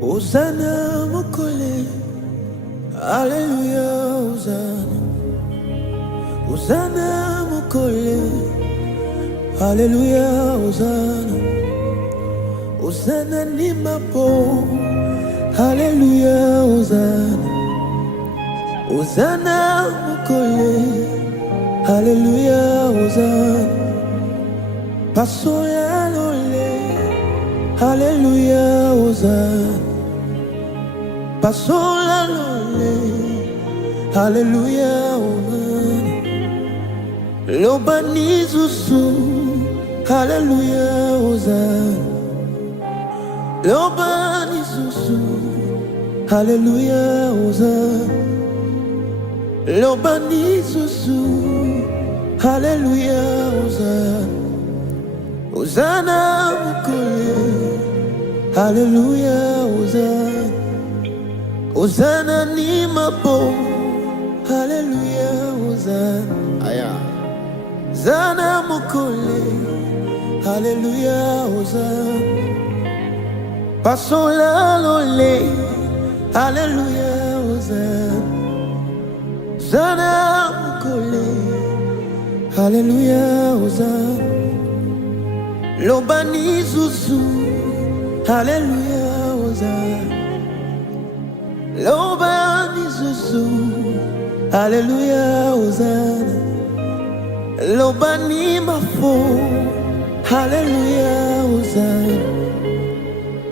Hosanna mukole, Hallelujah, Hosanna. Hosanna mukole, Hallelujah, Hosanna. Hosanna ni mapo, Hallelujah, Hosanna. Hosanna mukole, Hallelujah, Hosanna. Pasoya lole, Hallelujah, Hosanna. Pasola lole, Hallelujah, Hosanna. Lobani zuzu, Hallelujah, Hosanna. Lobani zuzu, Hallelujah, Hosanna. Lobani zuzu, Hallelujah, Hosanna. Hosanna mukole, Hallelujah, Hosanna. Hosanna ni mapo, Hallelujah, Hosanna. Aya. Hosanna mukole, Hallelujah, Hosanna. Pasola lole, Hallelujah, Hosanna. Hosanna mukole, Hallelujah, Hosanna. Lobani zuzu, Hallelujah, Hosanna. Lobani zuzu, Hallelujah, Hosanna. Lobani mafo, Hallelujah, Hosanna.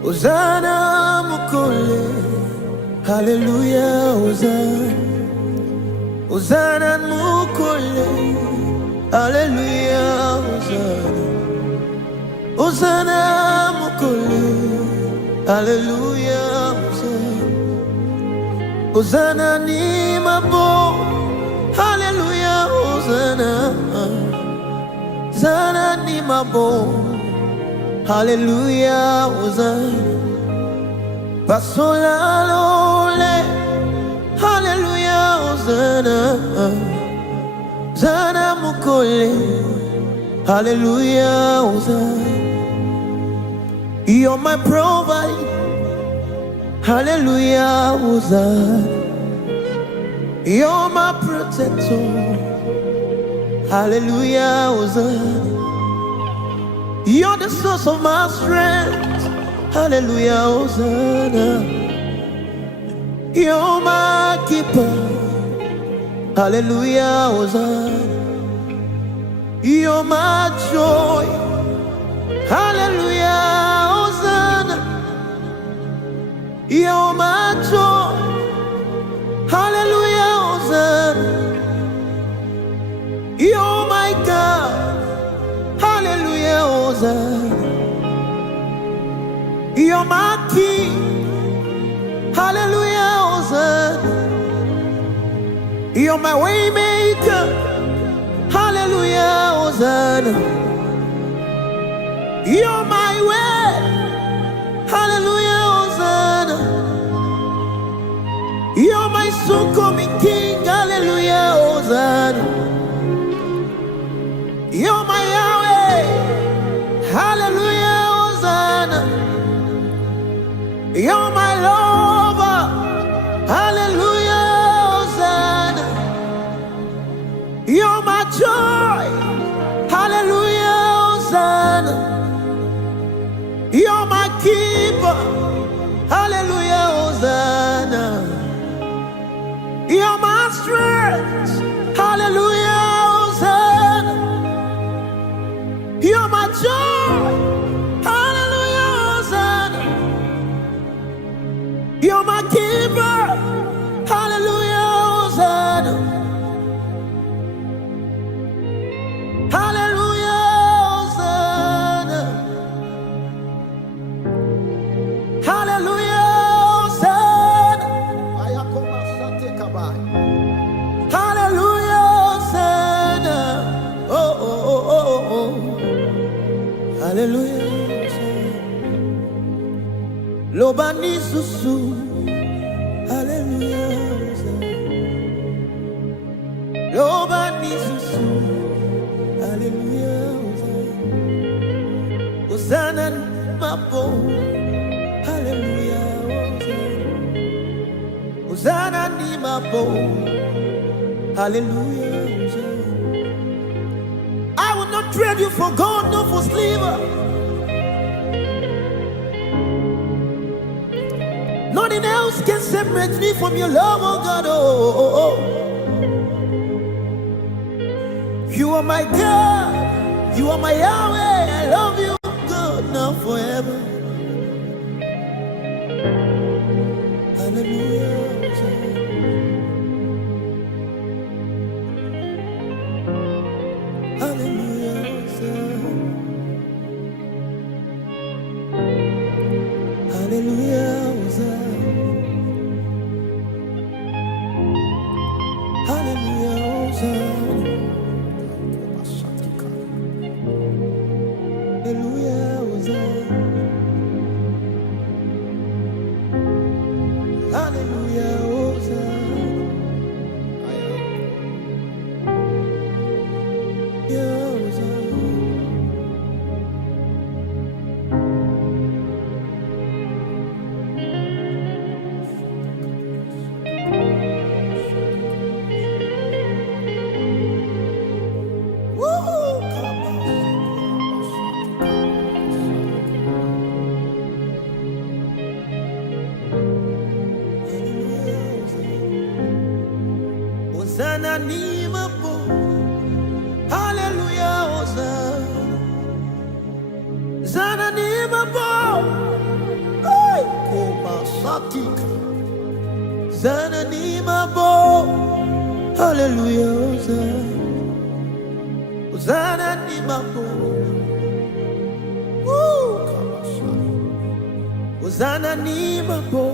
Hosanna mukole, Hallelujah, Hosanna. Hosanna mukole, Hallelujah, Hosanna. Hosanna mukole, Hallelujah, Hosanna. Hosanna ni mabo, Hallelujah, Hosanna. Hosanna ni mabo, Hallelujah, Hosanna. Pasola lole, Hallelujah, Hosanna. Hosanna mukole, Hallelujah, Hosanna. You're my provider, Hallelujah, Hosanna. You're my protector, Hallelujah, Hosanna. You're the source of my strength, Hallelujah, Hosanna. You're my keeper, Hallelujah, Hosanna. You're my joy, Hallelujah, Hosanna. You're my joy, Hallelujah, Hosanna. You're my God, Hallelujah, Hosanna. You're my King, Hallelujah, Hosanna. You're my way maker, Hallelujah, Hosanna. You're my way, Hallelujah, Hosanna. You're my soon coming King, Hallelujah, Hosanna. You're my Yahweh, Hallelujah, Hosanna. You're my lover, Hallelujah, Hosanna. You're my joy, Hallelujah, Hosanna. You're my keeper, Hallelujah, Hosanna. You're my strength, Hallelujah, Hosanna. You're my joy, Hallelujah, Hosanna. You're my keeper, Hallelujah, Hosanna. Hallelujah, Hosanna. Hallelujah, Hosanna. Hallelujah, Hosanna. Oh, oh, oh, oh, oh. Hallelujah, Hosanna. Lobani susu. Hallelujah, Hosanna. Lobani susu. Hallelujah, Hosanna. Hosanna mapo. Hallelujah. Hosanna ni mapo. Hallelujah. I will not trade you for gold nor for silver. Nothing else can separate me from your love, oh God. Oh. You are my God. You are my Yahweh. I love you, God, now forever. Hallelujah. Hallelujah. Hallelujah. Hosanna ni mapo. Hallelujah. Hosanna ni mapo. Ay, koma satika. Hosanna ni mapo. Hallelujah. Hosanna ni mapo. Hosanna ni mapo.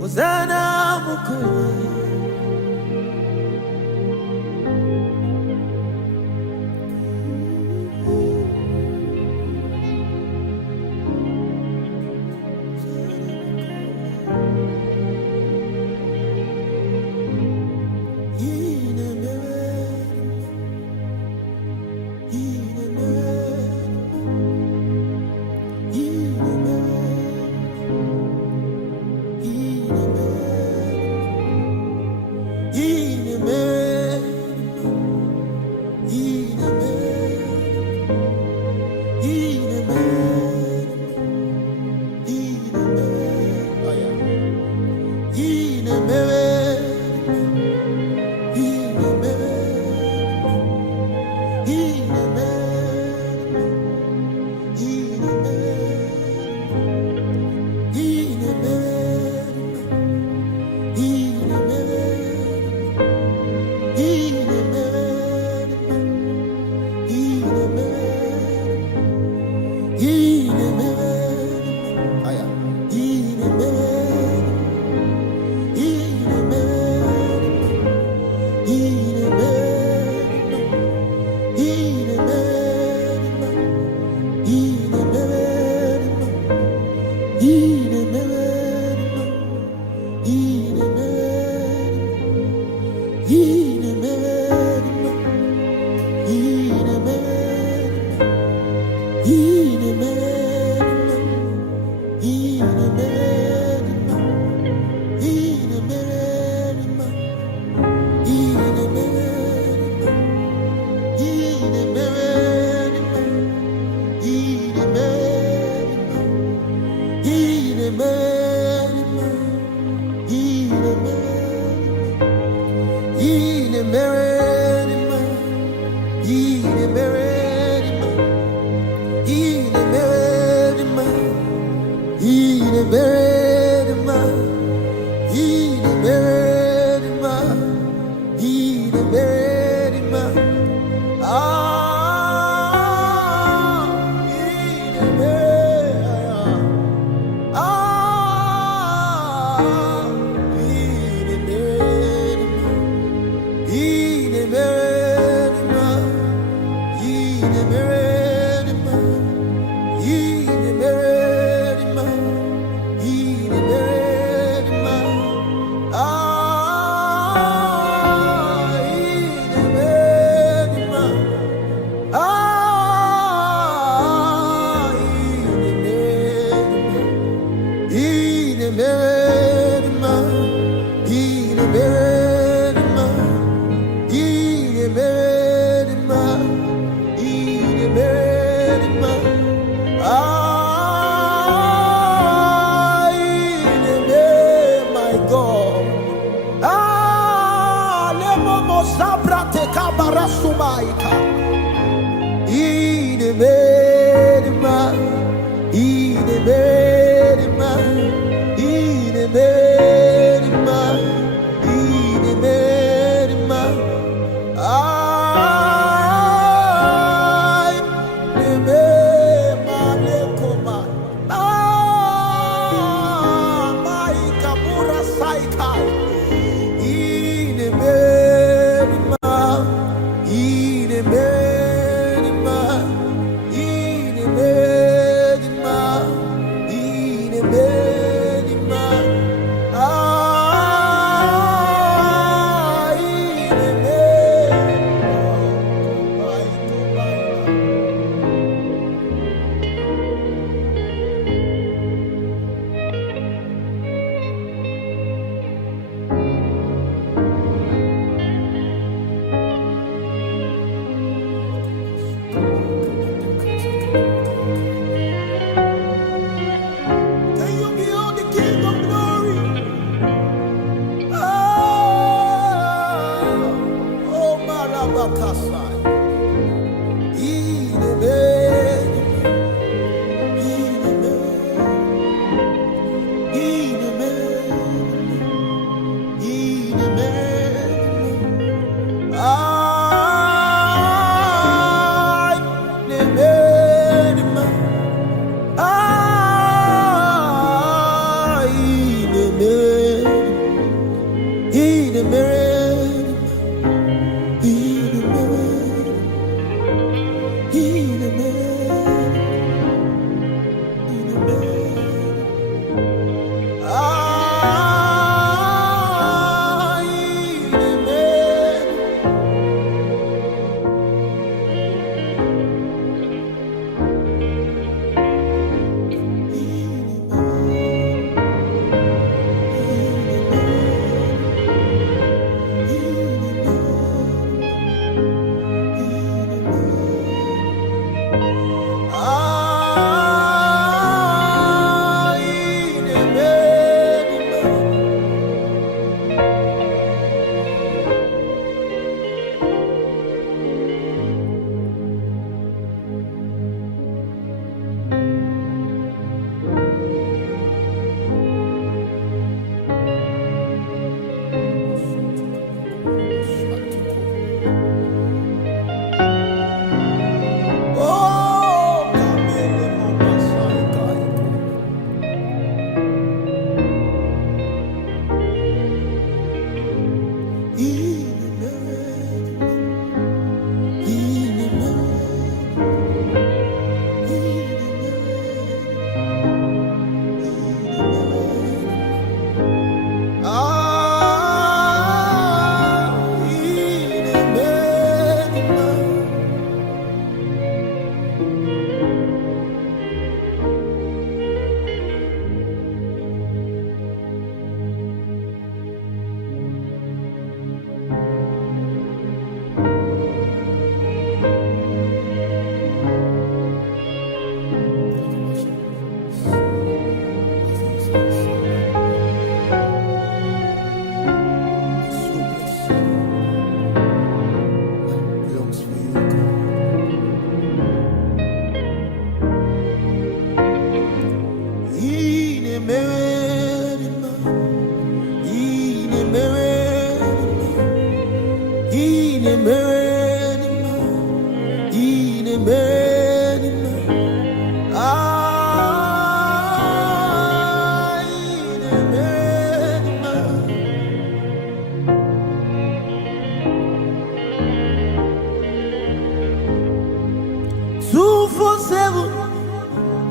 Hosanna mukuru.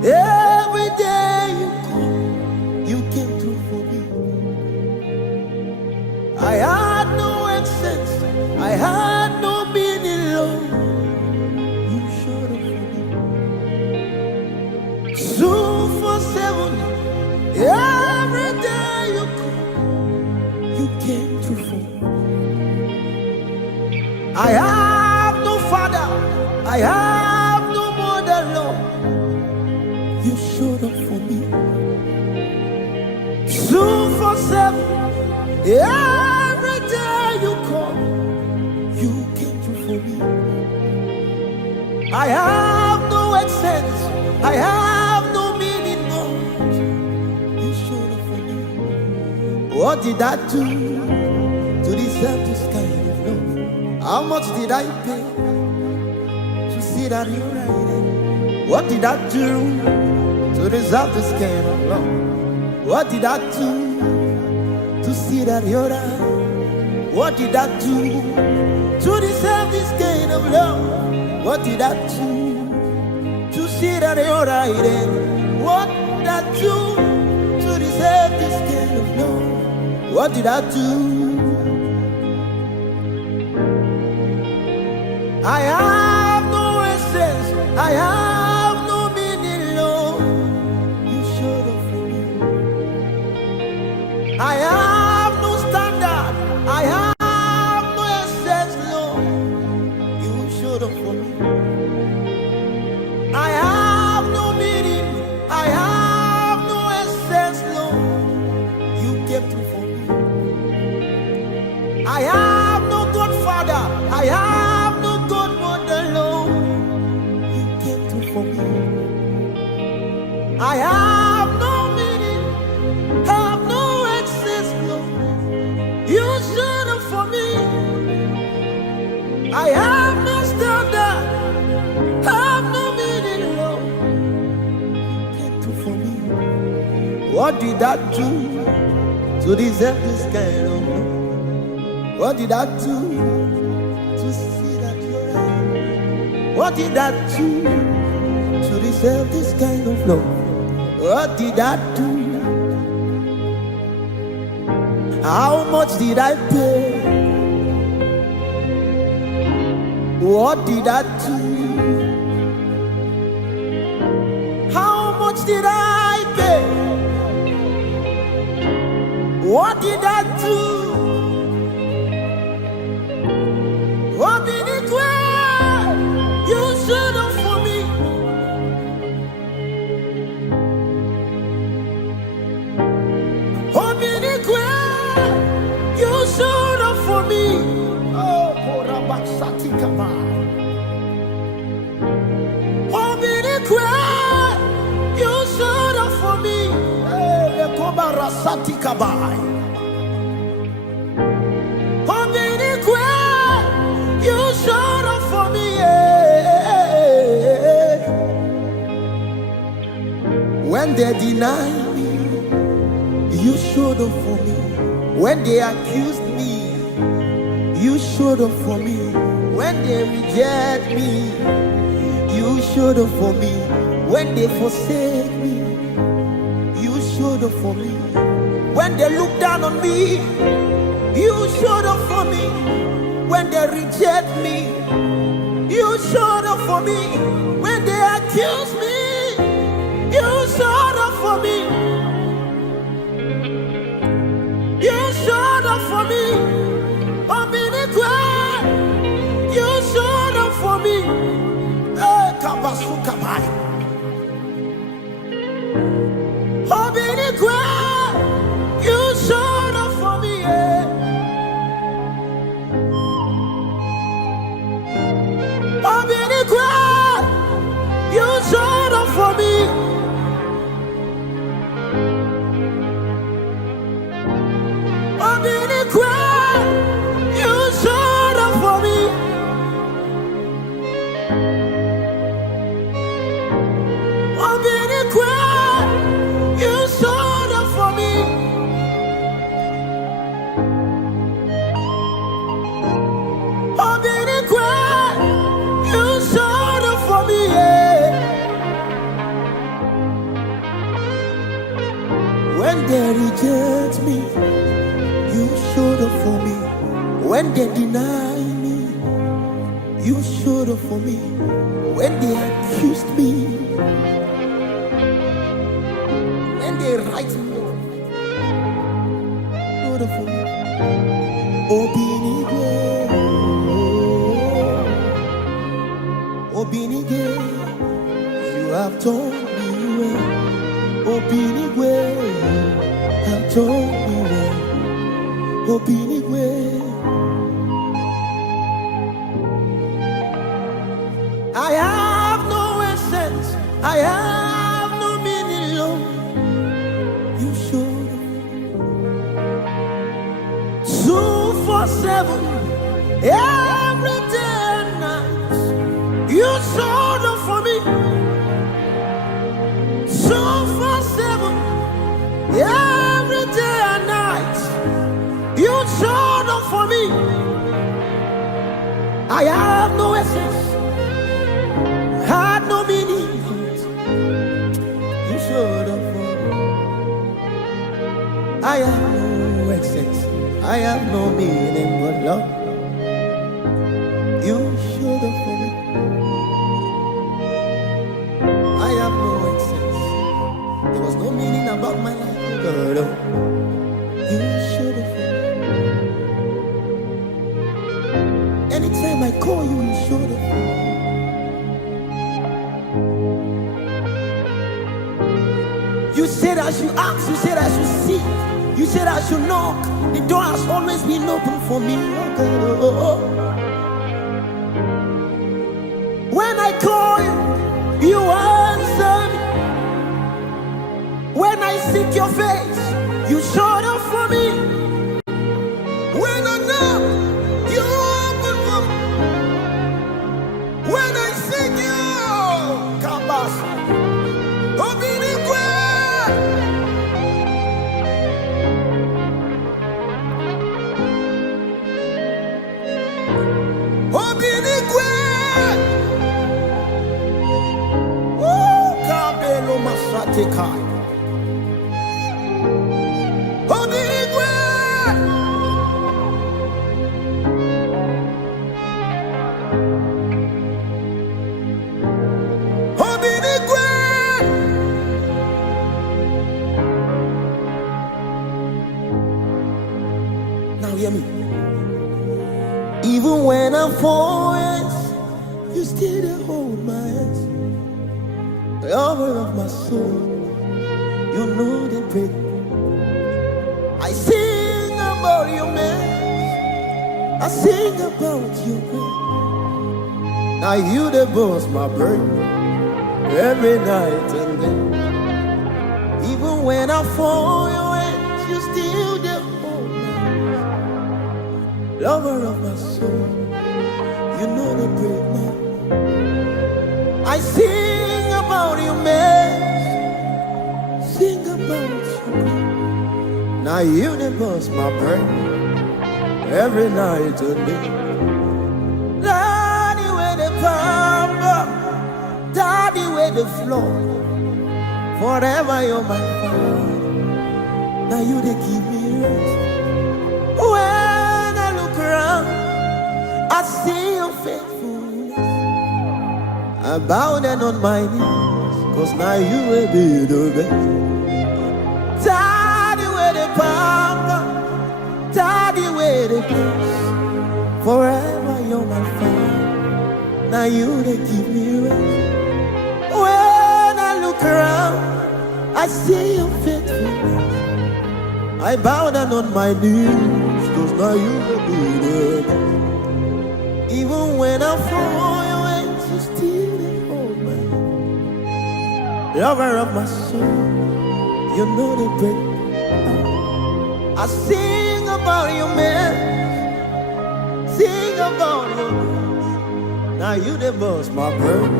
Every day you come, you came through for me. I had no access, I had no meaning, Lord. You showed up for me. 247, every day you come, you came through for me. I have no father, I have no mother, Lord. You showed up for me. 247, every day you come, you came through for me. I have no essence. I have no meaning, Lord. You showed up for me. What did I do to deserve this kind of love? How much did I pay to see that you're right? What did I do to deserve this kind of love? What did I do to see that you're right? What did I do to deserve this kind of love? What did I do to see that you're right? What did I do to deserve this kind of love? What did I do? I have no essence. I have no meaning, Lord. You showed up for me. I have no standard. I have no essence, Lord. You showed up for me. I have no meaning. I have no essence, Lord. You came through for me. I have no Godfather. I have no Godmother, Lord. You came through for me. I have no meaning. Have no essence, Lord. You showed up for me. I have no standard. Have no meaning, Lord. You came through for me. What did I do to deserve this kind of love? What did I do to see that you're right? What did I do to deserve this kind of love? What did I do? How much did I pay? What did I do? How much did I pay? What did I do? You showed up for me. You showed up for me. Oh, you showed up for me. You showed up for me. When they deny me, you showed up for me. When they accused me, you showed up for me. When they reject me, you showed up for me. When they forsake me, you showed up for me. When they look down on me, you showed up for me. When they reject me, you showed up for me. When they accuse me, you showed up for me. You showed up for me. You showed up for me. You showed up for me. You showed up for me. You showed up for me. You showed up for me. You showed up for me. When they reject me, you showed up for me. When they deny me, you showed up for me. When they accused me, when they write me off, showed up for me. Obinige, you have told me well. Obinigwe, you have told me well. Obinigwe. I have no essence. I have no meaning, Lord. You showed up. 247, every day and night. You showed up for me. 247, every day and night. You showed up for me. I have no essence, had no meaning. You showed up for me. I have no essence, I have no meaning, but Lord, you showed up for me. I have no essence, there was no meaning about my life, but Lord, you showed up for me. Anytime I call you, you showed up. You said I should ask, you said I should seek, you said I should knock. The door has always been open for me. When I call you, you answer me. When I seek your face, you showed up for me. When I knock, you open for me. When I seek you, Kabas, Obinique. Obinique. Oh, Kabelo Masatekai. Obinique. Now hear me. Even when I'm falling, you still there hold my hands. The lover of my soul, you know the break. I sing about your man, I sing about your grace. Now you the boss, my burden, every night and day. Even when I fall your hands, you still there hold my hands. Lover of my soul, you know the break my heart. I sing about your man, sing about you. Now you the boss, my burden, every night and day. Daddy with the power, daddy with the flow. Forever you're my father. Now you they give me rest. When I look around, I see your faithfulness. I bow down on my knees, cause now you will be the best. Daddy with the power, daddy with the peace. Forever you're my father. Now you they give me rest. When I look around, I see your faithfulness. I bow down on my knees, cause now you will be the best. Even when I fall your hands, you still hold my hand. Lover of my soul, you know the break. I sing about your man, sing about your grace. Now you the boss, my burden,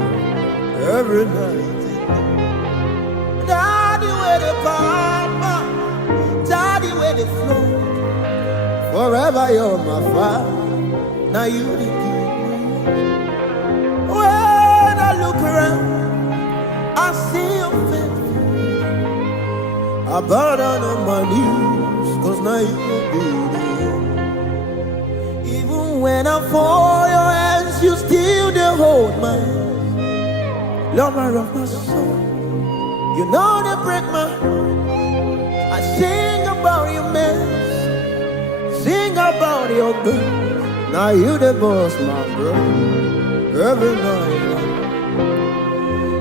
every night. Daddy with the power, daddy with the flow. Forever you're my father. Now you the king. When I look around, I see your faithfulness. I bow down on my knees, cause now you will be there. Even when I fall your hands, you still there hold my hand. Lover of my soul, you know they break my heart. I sing about your mess, sing about your good. Now you the boss, my brother, every night.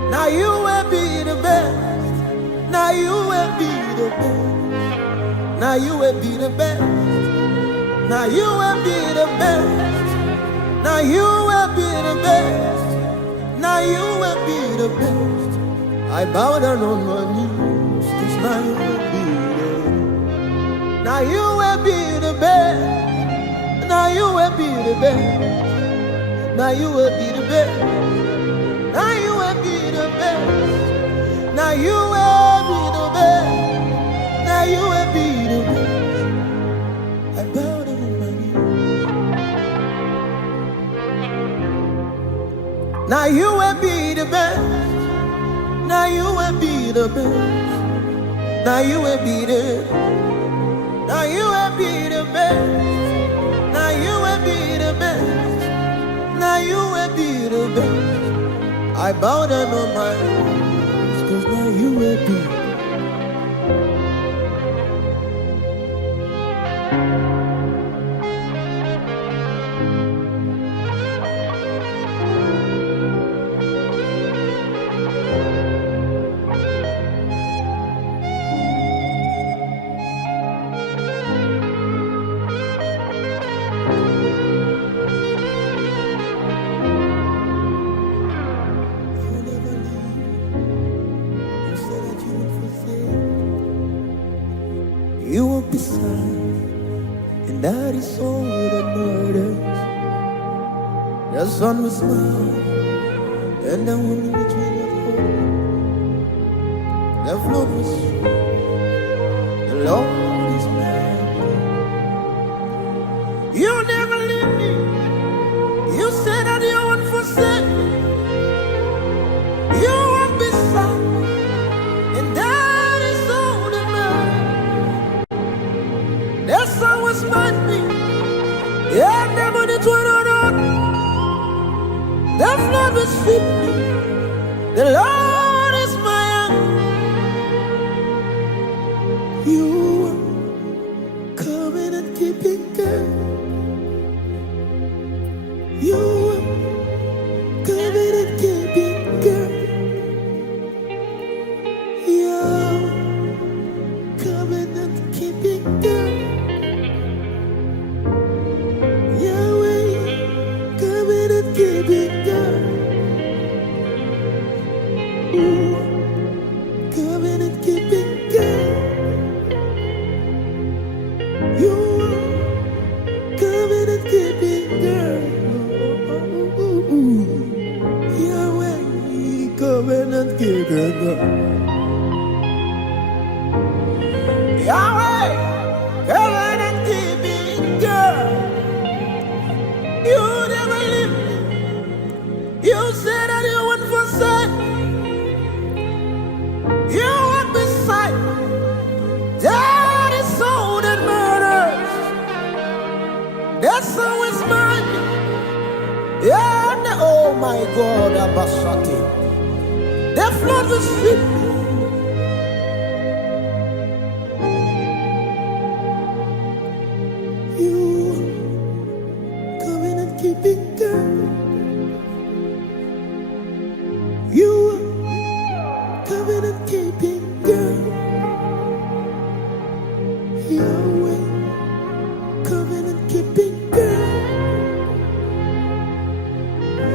Now you will be the best. Now you will be the best. Now you will be the best. Now you will be the best. Now you will be the best. Now you will be the best. I bow down on my knees, 'cause now you will be there. Now you will be the best. Now you will be the best. Now you will be the best. Now you will be the best. Now you will be the best. Now you will be the best. I bow down on my knees. Now you will be the best. Now you will be the best. Now you will be the. Now you will be the best. Now you will be the best. Now you will be the best. I bow down on my knees, 'cause now you will be. You will be beside, and that is all that matters. The sun will smile, and the wind will between your heart. The flood will sweep, the Lord is mine. You never leave me. You said that you won't forsake me. You will be beside, and that is all that matters. The sun will smite me, yeah, never the twin on. The flood will sweep me. The Lord is my hand. You are covenant keeping God. You are covenant keeping God. You are covenant keeping God. Keeping God. Ooh, covenant keeping God. You covenant keeping God. Yahweh, covenant keeping God. Yahweh, covenant keeping God. You never leave. You said that you wouldn't forsake. You were beside. That is all that matters. That's always mine. Yeah, oh my God, Abashaki. The flood will sweep me. You covenant keeping God. You are covenant keeping God. Yahweh, covenant keeping God.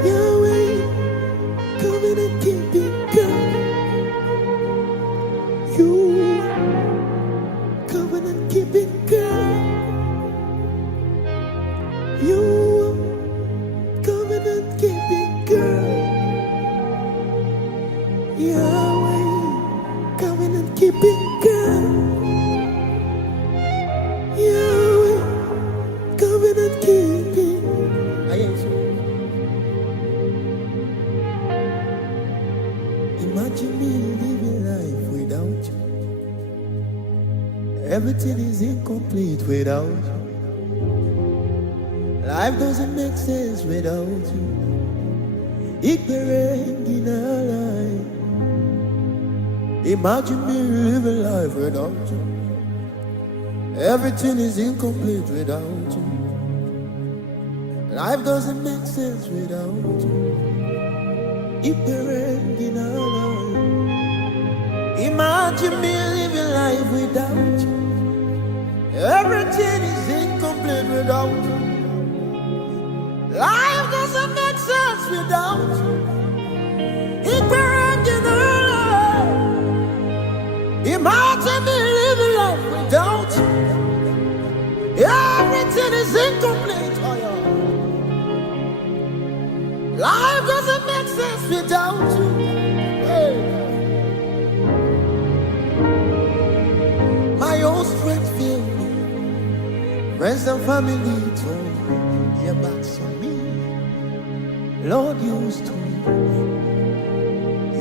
Yahweh, covenant keeping God. You are covenant keeping God. You are covenant keeping God. Yahweh, covenant keeping God. Yahweh, covenant keeping. Imagine me living life without you. Everything is incomplete without you. Life doesn't make sense without you. Imagine me living life without you. Everything is incomplete without you. Life doesn't make sense without you. Imagine me living life without you. Everything is incomplete without you. Life doesn't make sense without you. Everything is incomplete. Oh, yeah. Life doesn't make sense without you. Hey. My own strength failed me. Friends and family told their backs on me. Lord, you used to.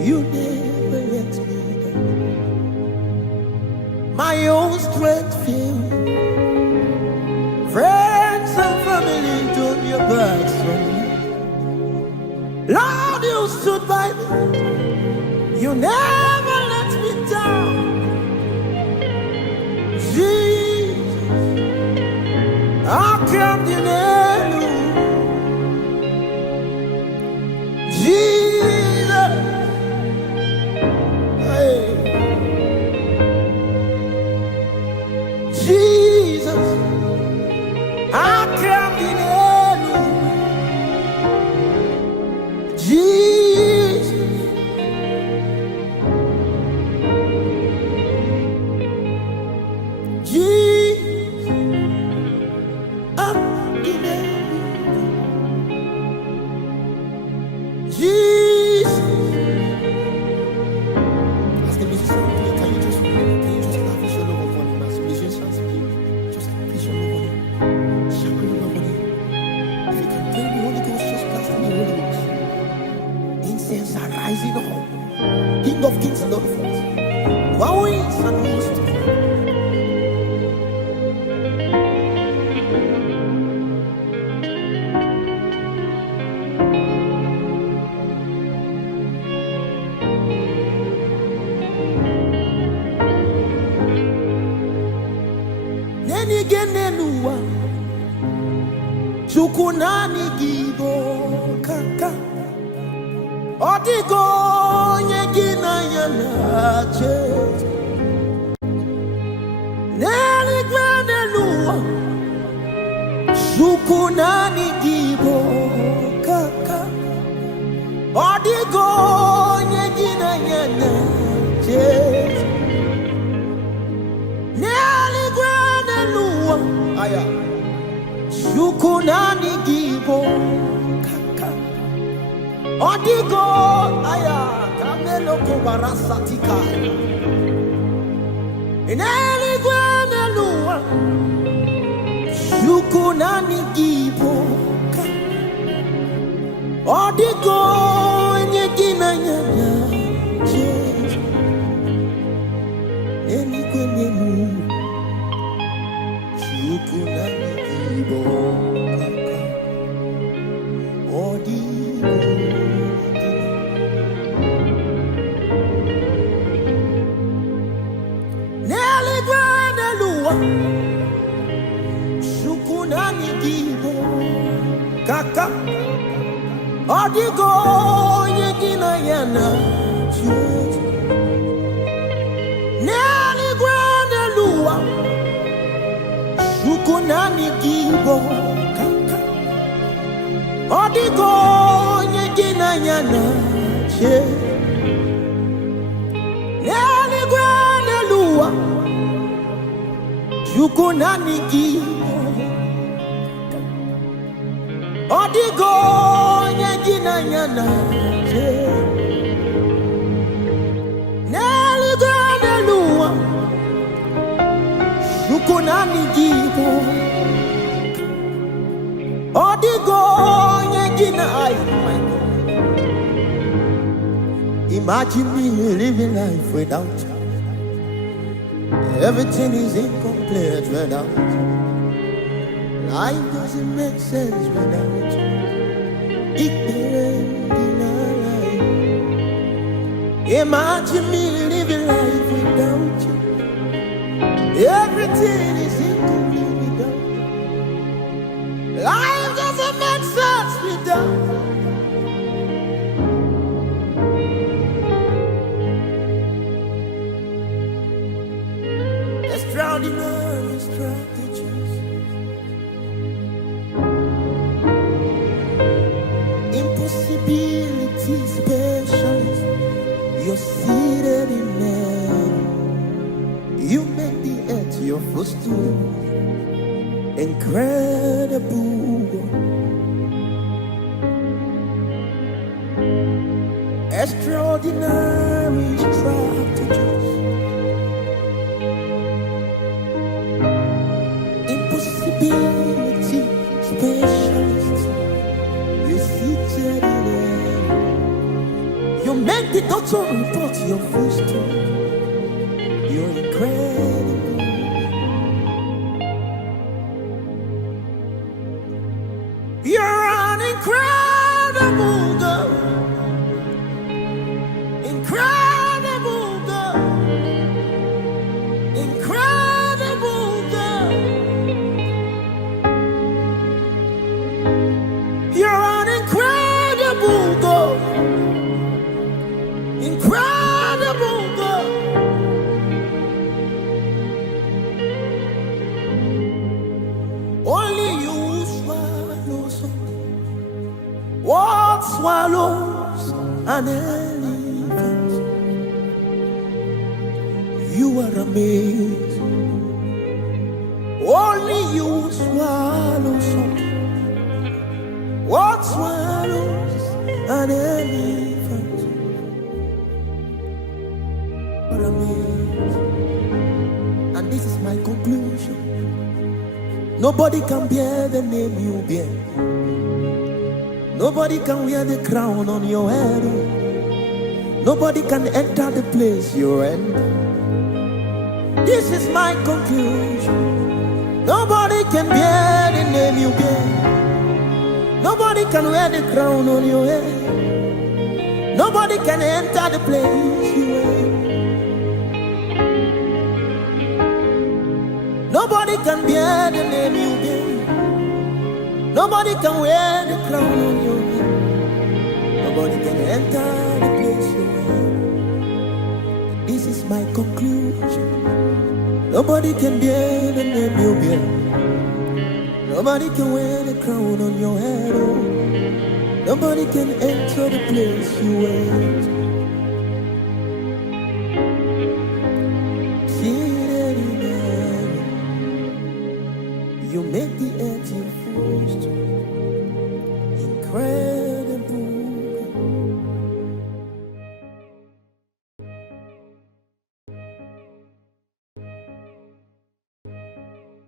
You never let me down. My own strength failed me. Friends and family turned your backs on me. Lord, you stood by me. You never let me down. Jesus, I can't deny you. Jesus, hey. Jesus, I can't deny you. Jesus, Jesus, I can't deny you. Jesus. As the musician play, can you just lavish your love upon him? As the musicians play, just lavish your love on him. Shower your love on him. If you can pray the Holy Ghost, just blast in the Holy Ghost. Incense are rising up. King of kings and Lord of lords. Wow is and who's to come. Nenigenenua chukunani gibo kaka odigo nyegina yanache nenigenenua chukunani gibo kaka odigo nyegina yanache aya shukunani gibo kaka odigo aya kamelo kubarasatika ineli gwanelua shukunani gibo kaka odigo nyegina nyanya Jesus eni kwenelu Yukunani kibo kaka odigo Neli gwanelua Yukunani kibo kaka odigo yegina yana Jesus Neli gwanelua Ukunani gibo kaka odigo nyegina yana che Neli gwanelua Ukunani gibo odigo nyegina yana che Neli gwanelua Ukunani gibo odigo nyegina ay Imagine me living life without you. Everything is incomplete without you. Life doesn't make sense without you. Imagine me living life without you. Everything is incomplete without you. Life doesn't make sense without you. Extraordinary strategies, impossibility specialist. You're seated in heaven. You make the earth your footstool. Incredible. ordinary strategies, impossibility specialists. You seated in heaven. You make the doctor report your wisdom. You're incredible. You're an incredible God. Incredible God. Incredible God. You're an incredible God. Incredible God. Only you swallow something. What swallows an elephant? You are amazing. Only you swallow something. What swallows an elephant? You are amazing. And this is my conclusion. Nobody can bear the name you bear. Nobody can wear the crown on your head. Nobody can enter the place you're in. This is my conclusion. Nobody can bear the name you bear. Nobody can wear the crown on your head. Nobody can enter the place you're in. Nobody can bear the name you bear. Nobody can wear the crown on your head. Nobody can enter the place you're in. This is my conclusion. Nobody can bear the name you bear. Nobody can wear the crown on your head. Oh. Nobody can enter the place you wear.